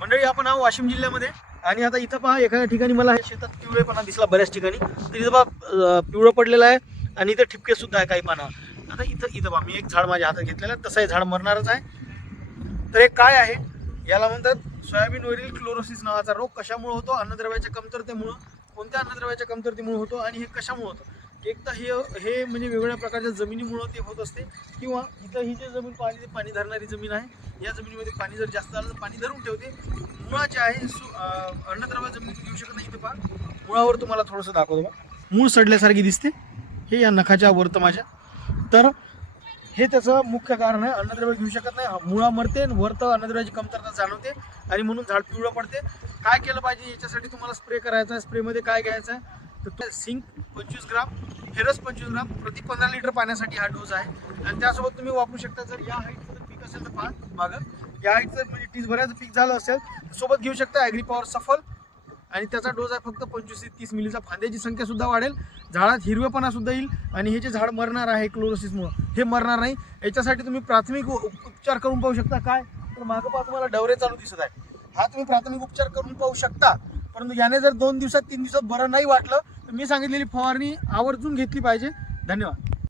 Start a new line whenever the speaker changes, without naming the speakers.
मंडळी आपण आहो वाशिम जिल्ह्यामध्ये. आणि आता इथं पहा एका ठिकाणी मला हे शेतात पिवळेपणा दिसला बऱ्याच ठिकाणी. तर इथं पहा पिवळं पडलेलं आहे आणि इथं ठिपके सुद्धा आहे काही पाना. आता इथं इथं पहा मी एक झाड माझ्या हातात घेतलेलं आहे तसं हे झाड मरणारच आहे. तर हे काय आहे? याला म्हणतात सोयाबीनवरील क्लोरोसिस नावाचा रोग कशामुळे होतो? अन्नद्रव्याच्या कमतरतेमुळं कोणत्या अन्नद्रव्याच्या कमतरतेमुळे होतो? आणि हे कशामुळे होतं? एक तर हे हे म्हणजे वेगवेगळ्या प्रकारच्या जमिनीमुळं ते होत असते. किंवा इथं ही जी जमीन पाहिली ती पाणी धरणारी जमीन आहे या जमिनीमध्ये पाणी जर जास्त आलं तर पाणी धरून ठेवते. मुळा जे आहे सु- अन्नद्रव्य जमिनीत घेऊ शकत नाही इथं पहा. मुळावर तुम्हाला थोडंसं दाखवतो बा मूळ सडल्यासारखी दिसते. हे या नखाच्या वरतं माझ्या तर हे त्याचं मुख्य कारण आहे. अन्नद्रव्य घेऊ शकत नाही. मुळा मरते आणि वरतं अन्नद्रव्याची कमतरता जाणवते आणि म्हणून झाड पिवळं पडते. काय केलं पाहिजे याच्यासाठी तुम्हाला स्प्रे करायचा आहे. स्प्रेमध्ये काय घ्यायचं आहे? तर सिंक पंचवीस ग्राम फेरस पंचवीस ग्राम प्रति पंधरा लिटर पाण्यासाठी हा डोस आहे. आणि त्यासोबत तुम्ही वापरू शकता जर या हाईटचं जर पीक असेल तर पहा मागं. या हाईटचं म्हणजे टीस बऱ्याच पीक झालं असेल सोबत घेऊ शकता ॲग्री पॉवर सफल. आणि त्याचा डोस आहे फक्त पंचवीस ते तीस मिलीचा. फांद्याची संख्या सुद्धा वाढेल. झाडात हिरवेपणा सुद्धा येईल. आणि हे जे झाड मरणार आहे क्लोरोसिसमुळं हे मरणार नाही. याच्यासाठी तुम्ही प्राथमिक उपचार करून पाहू शकता. काय? तर मागं पहा तुम्हाला डवरे चालू दिसत आहे हा तुम्ही प्राथमिक उपचार करून पाहू शकता. परंतु याने जर दोन दिवसात तीन दिवसात बरं नाही वाटलं तर मी सांगितलेली फवारणी आवर्जून घेतली पाहिजे. धन्यवाद.